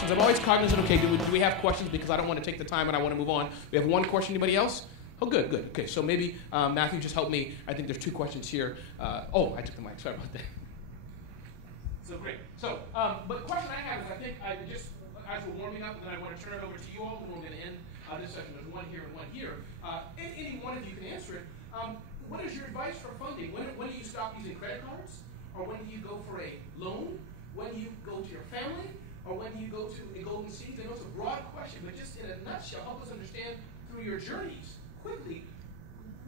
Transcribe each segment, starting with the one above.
questions. I'm always cognizant, okay, do we have questions? Because I don't want to take the time and I want to move on. We have one question. Anybody else? Oh, good. Okay, so maybe Matthew just helped me. I think there's two questions here. I took the mic. Sorry about that. So great. So, but the question I have is, as we're warming up, and then I want to turn it over to you all, and we're going to end this session. There's one here and one here. Any one of you can answer it. What is your advice for funding? When do you stop using credit cards? Or when do you go for a loan? When do you go to your family? Or when do you go to a Golden Seeds? I know it's a broad question, but just in a nutshell, help us understand through your journeys quickly,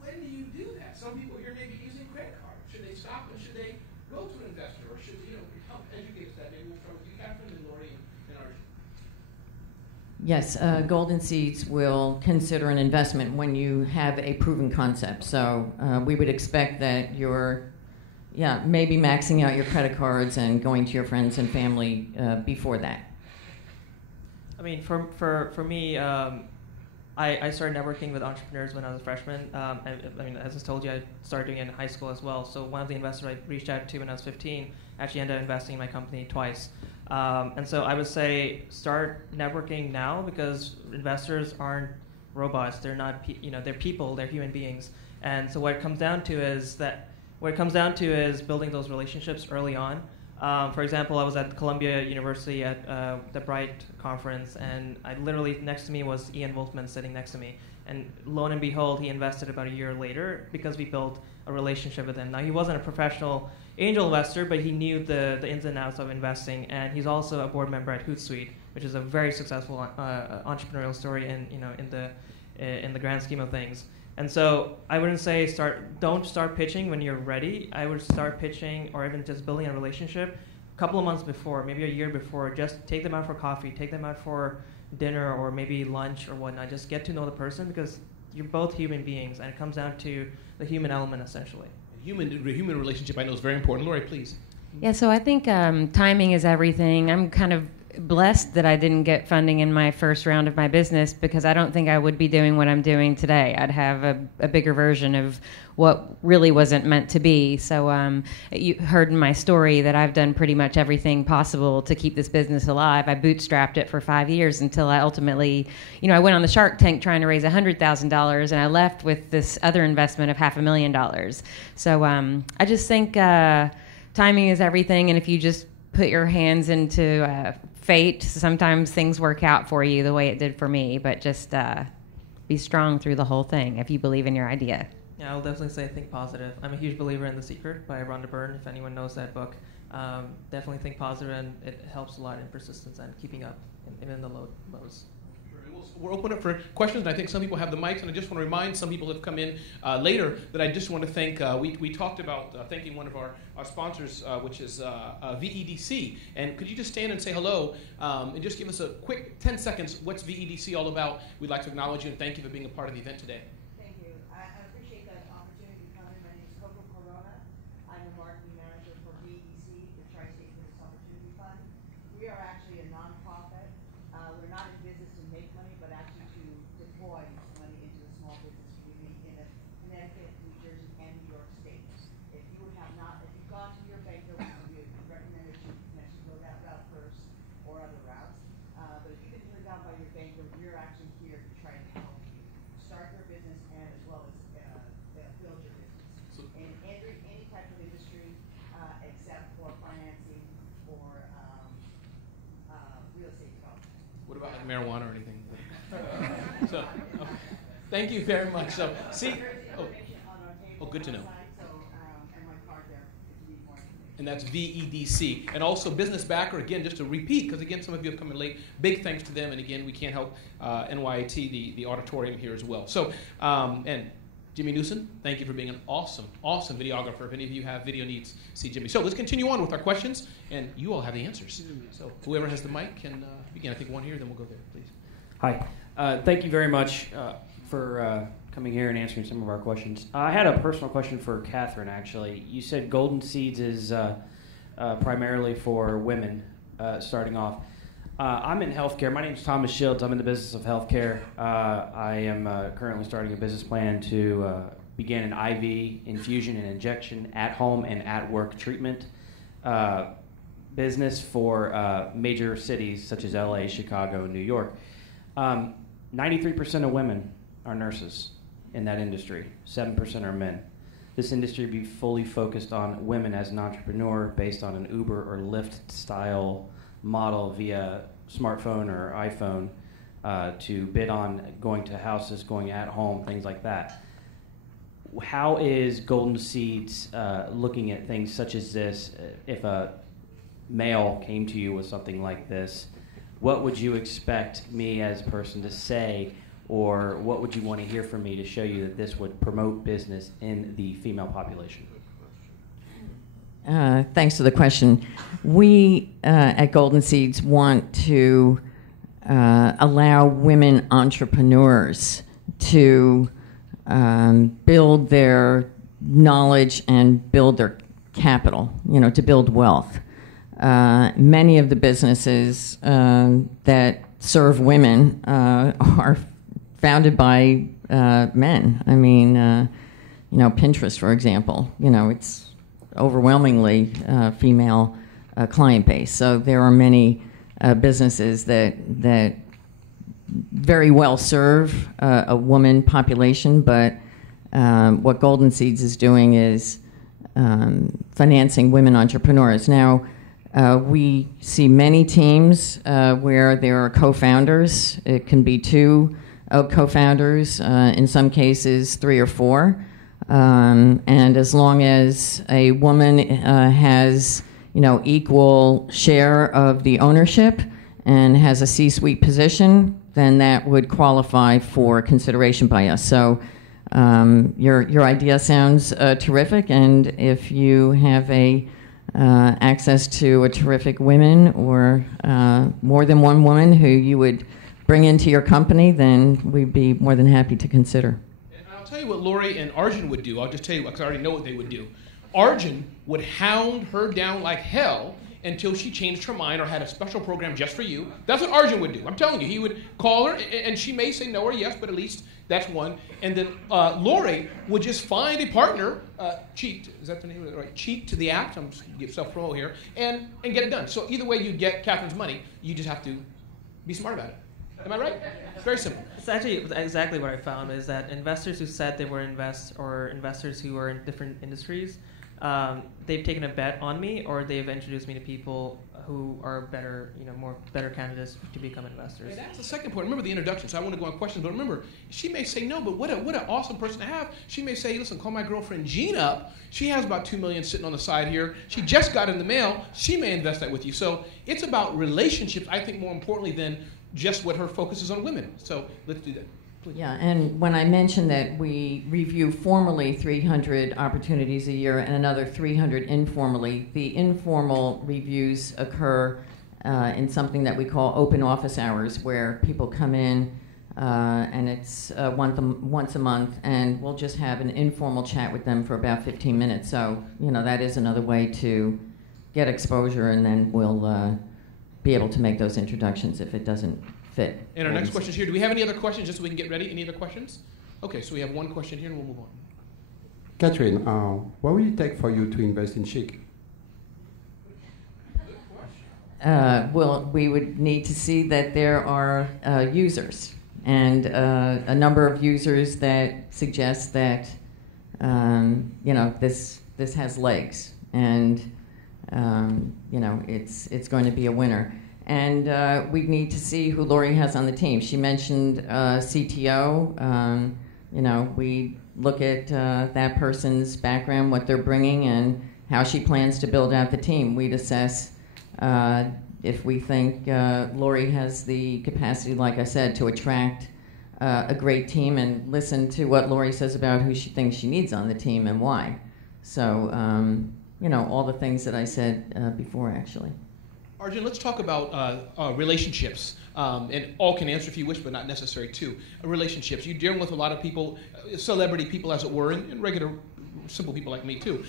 when do you do that? Some people here may be using credit cards. Should they stop and should they go to an investor? Or should they, help educate us that? Maybe we'll start with you, Catherine, and Lori, and Arjun. Yes, Golden Seeds will consider an investment when you have a proven concept. So we would expect that you're, maybe maxing out your credit cards and going to your friends and family before that. I mean, for me, I started networking with entrepreneurs when I was a freshman. I mean, as I told you, I started doing it in high school as well. So one of the investors I reached out to when I was 15 actually ended up investing in my company twice. And so I would say start networking now, because investors aren't robots. They're not, they're people. They're human beings. And so what it comes down to is building those relationships early on. For example, I was at Columbia University at the Bright conference, and literally next to me was Ian Wolfman sitting next to me. And lo and behold, he invested about a year later because we built a relationship with him. Now, he wasn't a professional angel investor, but he knew the ins and outs of investing, and he's also a board member at Hootsuite, which is a very successful entrepreneurial story in the grand scheme of things. And so I wouldn't say don't start pitching when you're ready. I would start pitching, or even just building a relationship a couple of months before, maybe a year before. Just take them out for coffee, take them out for dinner, or maybe lunch or whatnot. Just get to know the person, because you're both human beings, and it comes down to the human element, essentially. The human relationship, I know, is very important. Lori, please. Yeah, so I think timing is everything. I'm kind of blessed that I didn't get funding in my first round of my business, because I don't think I would be doing what I'm doing today. I'd have a bigger version of what really wasn't meant to be. So you heard in my story that I've done pretty much everything possible to keep this business alive. I bootstrapped it for 5 years until I ultimately, I went on the Shark Tank trying to raise $100,000, and I left with this other investment of $500,000. So I just think timing is everything, and if you just put your hands into fate, sometimes things work out for you the way it did for me, but just be strong through the whole thing if you believe in your idea. Yeah, I'll definitely say think positive. I'm a huge believer in The Secret by Rhonda Byrne, if anyone knows that book. Definitely think positive, and it helps a lot in persistence and keeping up, even in the lows. We're open up for questions, and I think some people have the mics, and I just want to remind some people that have come in later that I just want to thank. We talked about thanking one of our sponsors, which is VEDC. And could you just stand and say hello and just give us a quick 10 seconds, what's VEDC all about? We'd like to acknowledge you and thank you for being a part of the event today. Thank you. I appreciate that opportunity to come in. My name is Coco Corona. I'm the marketing manager for VEDC, the Tri-State Business Opportunity Fund. We are actually a nonprofit. We're not in business to make money, but actually to deploy money into the small business community in Connecticut, New Jersey, and New York State. If you've gone to your banker, we would recommend that you actually go that route first, or other routes. But if you get turned down by your banker, we're actually here to try and help you start your business and as well as build your business in any type of industry, except for financing or real estate development. What about like marijuana or anything? So, okay. Thank you very much. So, see, good to know. And that's VEDC. And also Business Backer, again, just to repeat, because again, some of you have come in late. Big thanks to them. And again, we can't help NYIT, the auditorium here as well. So, and Jimmy Newsom, thank you for being an awesome videographer. If any of you have video needs, see Jimmy. So let's continue on with our questions, and you all have the answers. So whoever has the mic can begin. I think one here, then we'll go there, please. Hi. Thank you very much for coming here and answering some of our questions. I had a personal question for Catherine, actually. You said Golden Seeds is primarily for women starting off. I'm in healthcare. My name is Thomas Shields. I'm in the business of healthcare. I am currently starting a business plan to begin an IV infusion and injection at home and at work treatment. business for major cities such as LA, Chicago, New York. 93% of women are nurses in that industry. 7% are men. This industry would be fully focused on women as an entrepreneur based on an Uber or Lyft style model via smartphone or iPhone to bid on going to houses, going at home, things like that. How is Golden Seeds looking at things such as this? If a male came to you with something like this, what would you expect me as a person to say, or what would you want to hear from me to show you that this would promote business in the female population? Thanks for the question. We at Golden Seeds want to allow women entrepreneurs to build their knowledge and build their capital, to build wealth. Many of the businesses that serve women are founded by men. I mean, Pinterest, for example, it's overwhelmingly female client base. So there are many businesses that very well serve a woman population, but what Golden Seeds is doing is financing women entrepreneurs. Now, we see many teams where there are co-founders. It can be 2 co-founders, in some cases 3 or 4. And as long as a woman has, equal share of the ownership and has a C-suite position, then that would qualify for consideration by us. So your idea sounds terrific, and if you have access to a terrific woman or more than one woman who you would bring into your company, then we'd be more than happy to consider. And I'll tell you what Lori and Arjun would do. I'll just tell you, because I already know what they would do. Arjun would hound her down like hell until she changed her mind or had a special program just for you. That's what Arjun would do. I'm telling you, he would call her, and she may say no or yes, but at least that's one. And then Lori would just find a partner, cheat, is that the name of it? Right? Cheat to the act, I'm just give self-promo here, and get it done. So either way you get Catherine's money, you just have to be smart about it. Am I right? It's very simple. It's actually exactly what I found is that investors who said they were investors who are in different industries, they've taken a bet on me, or they've introduced me to people who are better, better candidates to become investors. And that's the second point. Remember the introduction, so I want to go on questions, but remember, she may say no, but what an awesome person to have. She may say, listen, call my girlfriend Jean up. She has about $2 million sitting on the side here. She just got in the mail. She may invest that with you. So it's about relationships, I think, more importantly than just what her focus is on women. So let's do that. Please. Yeah, and when I mentioned that we review formally 300 opportunities a year and another 300 informally, the informal reviews occur in something that we call open office hours, where people come in and it's once a month, and we'll just have an informal chat with them for about 15 minutes. So, that is another way to get exposure, and then we'll be able to make those introductions if it doesn't fit. And our next question is here. Do we have any other questions, just so we can get ready? Any other questions? Okay, so we have one question here, and we'll move on. Catherine, what will it take for you to invest in Chic? Well, we would need to see that there are users, and a number of users that suggest that this has legs, and it's going to be a winner. And we need to see who Lori has on the team. She mentioned CTO. We look at that person's background, what they're bringing, and how she plans to build out the team. We'd assess if we think Lori has the capacity, like I said, to attract a great team, and listen to what Lori says about who she thinks she needs on the team and why. So, all the things that I said before, actually. Arjun, let's talk about relationships. And all can answer if you wish, but not necessary too. Relationships. You're dealing with a lot of people, celebrity people as it were, and regular, simple people like me too.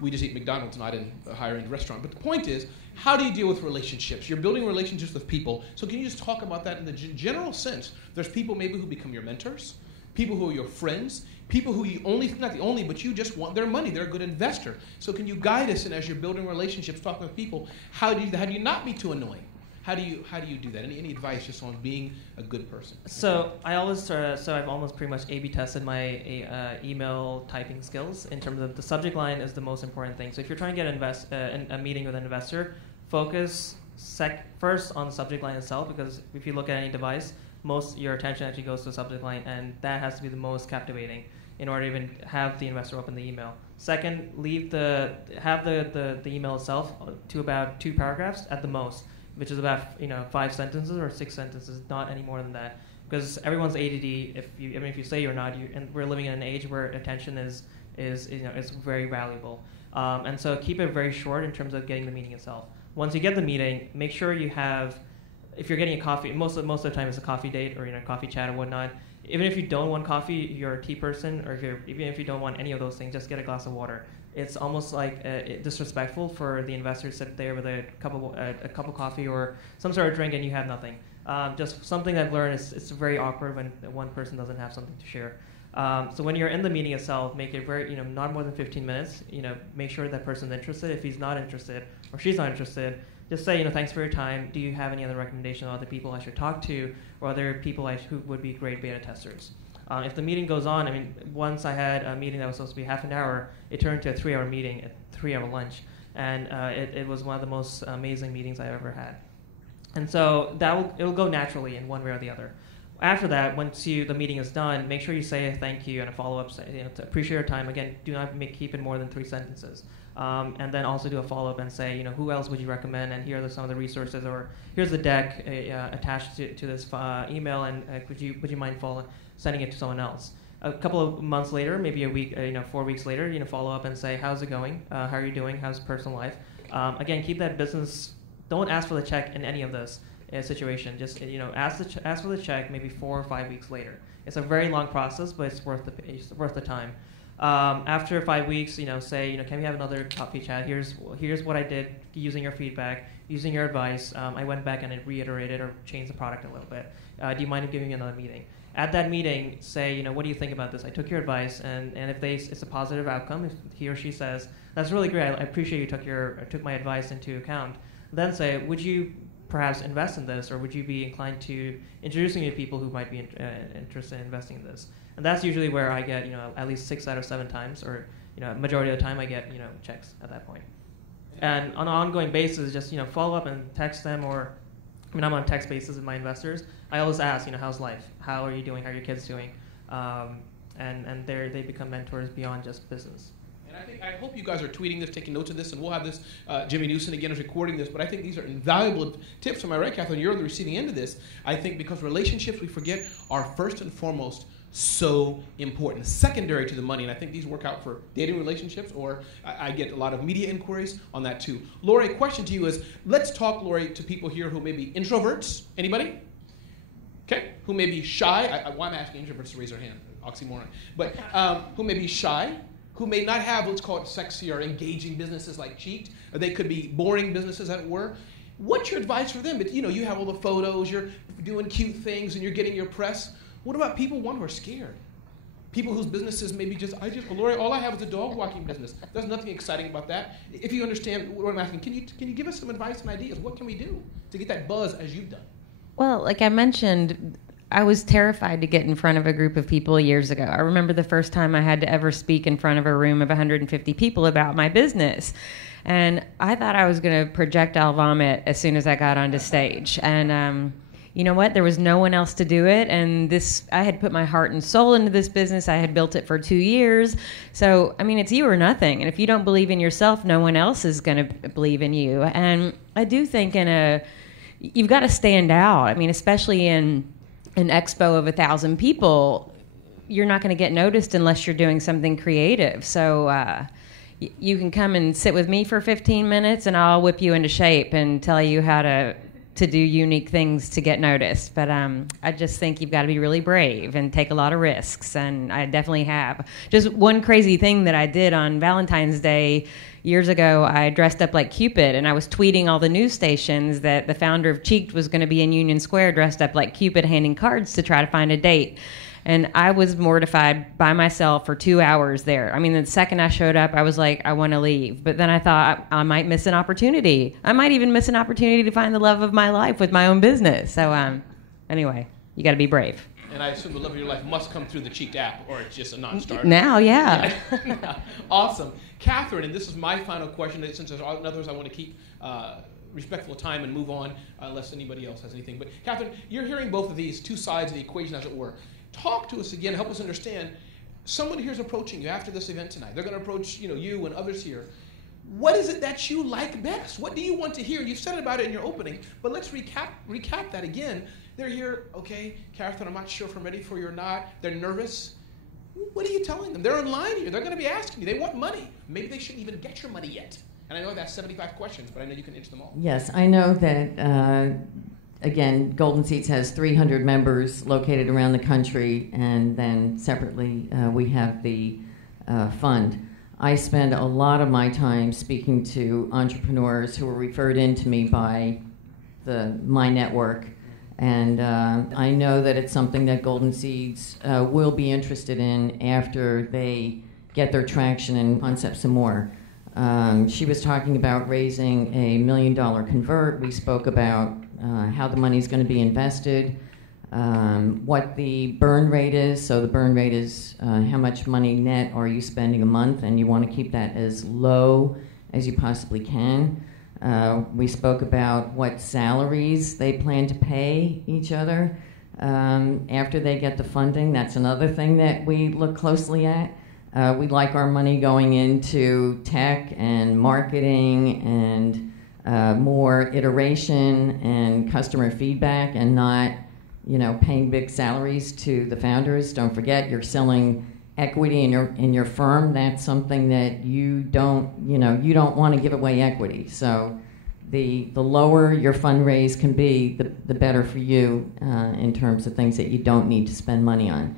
We just eat McDonald's, not in a higher-end restaurant. But the point is, how do you deal with relationships? You're building relationships with people. So can you just talk about that in the general sense? There's people maybe who become your mentors. people who are your friends, people who you only, not the only, but you just want their money. They're a good investor. So can you guide us in, as you're building relationships, talking with people, how do you not be too annoying? How do you do that? Any advice just on being a good person? So I always I've almost pretty much A/B tested my email typing skills in terms of the subject line is the most important thing. So if you're trying to get a meeting with an investor, focus first on the subject line itself, because if you look at any device, most your attention actually goes to the subject line, and that has to be the most captivating in order to even have the investor open the email. Second, have the email itself to about 2 paragraphs at the most, which is about 5 sentences or 6 sentences, not any more than that. Because everyone's ADD. If you say you're not, and we're living in an age where attention is very valuable. And so keep it very short in terms of getting the meeting itself. Once you get the meeting, make sure you have, if you're getting a coffee, most of the time it's a coffee date or coffee chat or whatnot. Even if you don't want coffee, you're a tea person, or even if you don't want any of those things, just get a glass of water. It's almost like disrespectful for the investor to sit there with a cup of coffee or some sort of drink and you have nothing. Just something I've learned is it's very awkward when one person doesn't have something to share. So when you're in the meeting itself, make it very, not more than 15 minutes. Make sure that person's interested. If he's not interested or she's not interested, just say, thanks for your time. Do you have any other recommendations on other people I should talk to or other people who would be great beta testers? If the meeting goes on, once I had a meeting that was supposed to be half an hour, it turned into a 3-hour meeting, a 3-hour lunch. And it was one of the most amazing meetings I've ever had. And so it'll go naturally in one way or the other. After that, once the meeting is done, make sure you say a thank you and a follow-up, to appreciate your time. Again, do not keep it more than 3 sentences. And then also do a follow-up and say, who else would you recommend? And here are some of the resources, or here's the deck attached to this email, and would you mind sending it to someone else? A couple of months later, maybe a week, 4 weeks later, follow up and say, how's it going? How are you doing? How's personal life? Again, keep that business. Don't ask for the check in any of this situation. Just ask for the check maybe 4 or 5 weeks later. It's a very long process, but it's worth the time. After 5 weeks, say, can we have another coffee chat? Here's what I did using your feedback, using your advice. I went back and I reiterated or changed the product a little bit. Do you mind giving me another meeting? At that meeting, say, what do you think about this? I took your advice, and if it's a positive outcome, if he or she says, that's really great, I appreciate you took my advice into account, then say, would you perhaps invest in this, or would you be inclined to introducing me to people who might be interested in investing in this? And that's usually where I get, at least 6 out of 7 times, or majority of the time I get, checks at that point. And on an ongoing basis, just follow up and text them, or I'm on a text basis with my investors. I always ask, how's life? How are you doing? How are your kids doing? And they become mentors beyond just business. I hope you guys are tweeting this, taking notes of this, and we'll have this. Jimmy Newsom again is recording this, but I think these are invaluable tips. Am I right, Catherine? You're on the receiving end of this. I think because relationships, we forget, are first and foremost so important, secondary to the money, and I think these work out for dating relationships, or I get a lot of media inquiries on that too. Lori, a question to you is, let's talk, Lori, to people here who may be introverts. Anybody? Okay, who may be shy. Why am I asking introverts to raise their hand? Oxymoron. But who may be shy, who may not have, let's call it sexy or engaging businesses like Cheat. Or they could be boring businesses, as it were. What's your advice for them? But you have all the photos, you're doing cute things, and you're getting your press. What about people, who are scared? People whose businesses maybe Lori, all I have is a dog walking business. There's nothing exciting about that. If you understand what I'm asking, can you give us some advice and ideas? What can we do to get that buzz as you've done? Well, like I mentioned, I was terrified to get in front of a group of people years ago. I remember the first time I had to ever speak in front of a room of 150 people about my business. And I thought I was going to projectile vomit as soon as I got onto stage. And you know what? There was no one else to do it. And I had put my heart and soul into this business. I had built it for 2 years. So, it's you or nothing. And if you don't believe in yourself, no one else is going to believe in you. And I do think you've got to stand out. Especially in an expo of 1,000 people, you're not going to get noticed unless you're doing something creative. So you can come and sit with me for 15 minutes and I'll whip you into shape and tell you how to do unique things to get noticed. But I just think you've got to be really brave and take a lot of risks, and I definitely have. Just one crazy thing that I did on Valentine's Day years ago, I dressed up like Cupid, and I was tweeting all the news stations that the founder of Cheeked was going to be in Union Square dressed up like Cupid handing cards to try to find a date. And I was mortified by myself for 2 hours there. I mean, the second I showed up, I was like, I want to leave. But then I thought I might miss an opportunity. I might even miss an opportunity to find the love of my life with my own business. So anyway, you got to be brave. And I assume the love of your life must come through the Cheeked app, or it's just a non-starter. Now, yeah. Awesome. Catherine, and this is my final question, since there's others I want to keep respectful of time and move on unless anybody else has anything. But Catherine, you're hearing both of these two sides of the equation, as it were. Talk to us again, help us understand. Someone here is approaching you after this event tonight. They're going to approach you and others here. What is it that you like best? What do you want to hear? You've said about it in your opening, but let's recap that again. They're here, okay, Catherine, I'm not sure if I'm ready for you or not. They're nervous. What are you telling them? They're in line here. They're going to be asking you. They want money. Maybe they shouldn't even get your money yet. And I know that's 75 questions, but I know you can answer them all. Yes, I know that, again, Golden Seeds has 300 members located around the country, and then separately we have the fund. I spend a lot of my time speaking to entrepreneurs who are referred in to me by my network. And I know that it's something that Golden Seeds will be interested in after they get their traction and concept some more. She was talking about raising a $1 million convert. We spoke about how the money is going to be invested, what the burn rate is. So the burn rate is how much money net are you spending a month, and you want to keep that as low as you possibly can. We spoke about what salaries they plan to pay each other after they get the funding. That's another thing that we look closely at. We like our money going into tech and marketing and more iteration and customer feedback, and not, paying big salaries to the founders. Don't forget, you're selling equity in your firm. That's something that you don't want to give away equity. So the lower your fundraise can be, the better for you in terms of things that you don't need to spend money on.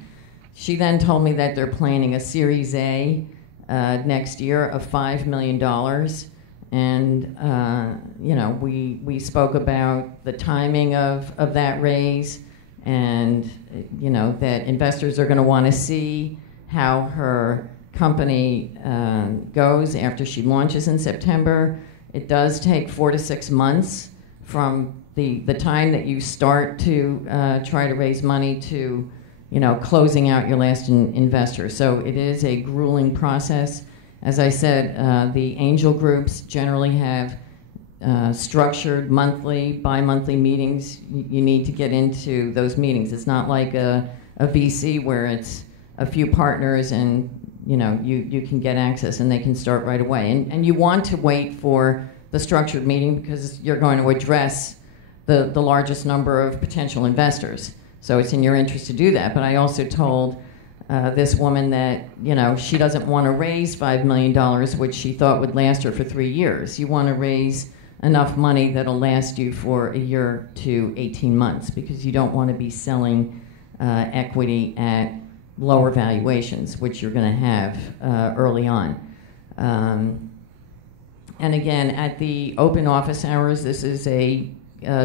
She then told me that they're planning a Series A next year of $5 million. And we spoke about the timing of that raise, and that investors are going to want to see how her company goes after she launches in September. It does take 4 to 6 months from the time that you start to try to raise money to closing out your last investor. So it is a grueling process. As I said, the angel groups generally have structured monthly, bi-monthly meetings. You need to get into those meetings. It's not like a VC where it's a few partners and you can get access and they can start right away. And you want to wait for the structured meeting because you're going to address the largest number of potential investors. So it's in your interest to do that. But I also told this woman that she doesn't want to raise $5 million, which she thought would last her for 3 years. You want to raise enough money that'll last you for a year to 18 months, because you don't want to be selling equity at lower valuations, which you're going to have early on. And again, at the open office hours, this is a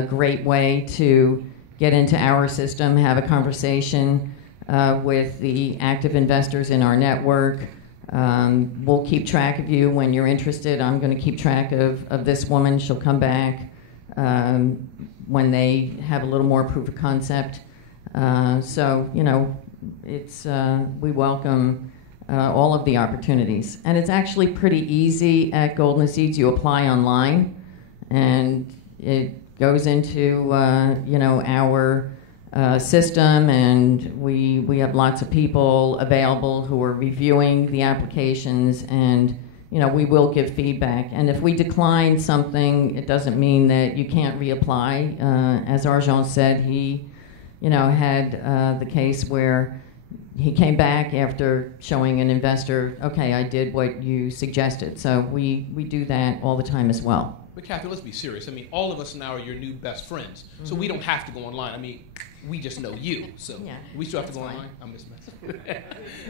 great way to get into our system, have a conversation with the active investors in our network. We'll keep track of you when you're interested. I'm going to keep track of this woman. She'll come back when they have a little more proof of concept. So, it's we welcome all of the opportunities. And it's actually pretty easy at Golden Seeds. You apply online, and it goes into our system, and we have lots of people available who are reviewing the applications, and we will give feedback. And if we decline something, it doesn't mean that you can't reapply. As Arjan said, he had the case where he came back after showing an investor, okay, I did what you suggested. So we do that all the time as well. But Kathy, let's be serious. I mean, all of us now are your new best friends, so we don't have to go online. I mean, we just know you, so yeah, we still have to go online. I'm just messing.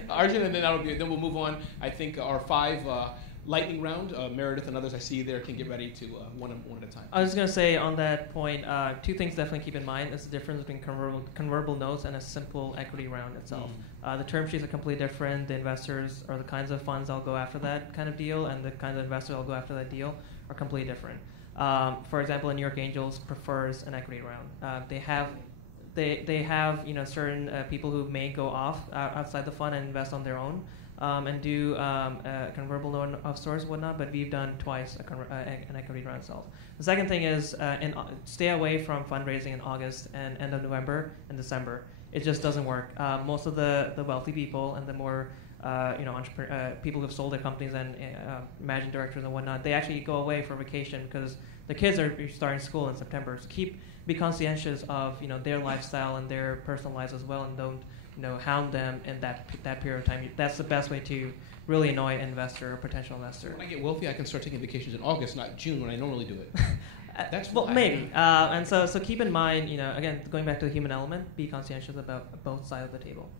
Arjun, and then we'll move on. I think our 5 lightning round. Meredith and others I see there can get ready to one at a time. I was going to say on that point, two things definitely keep in mind. Is the difference between convertible notes and a simple equity round itself. The term sheets are completely different. The investors or the kinds of funds that'll go after that kind of deal and the kinds of investors that'll go after that deal are completely different. For example, New York Angels prefers an equity round. They have certain people who may go off outside the fund and invest on their own. And do a convertible loan of sorts, whatnot. But we've done twice an equity round itself. The second thing is stay away from fundraising in August and end of November and December. It just doesn't work. Most of the wealthy people and the more people who've sold their companies and managing directors and whatnot, they actually go away for vacation because the kids are starting school in September. So be conscientious of their lifestyle and their personal lives as well, and don't hound them in that period of time. That's the best way to really annoy an investor or potential investor. When I get wealthy, I can start taking vacations in August, not June, when I normally do it. That's maybe. And so keep in mind, again, going back to the human element, be conscientious about both sides of the table.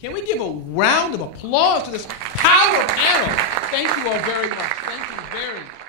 Can we give a round of applause to this power panel? Thank you all very much. Thank you very much.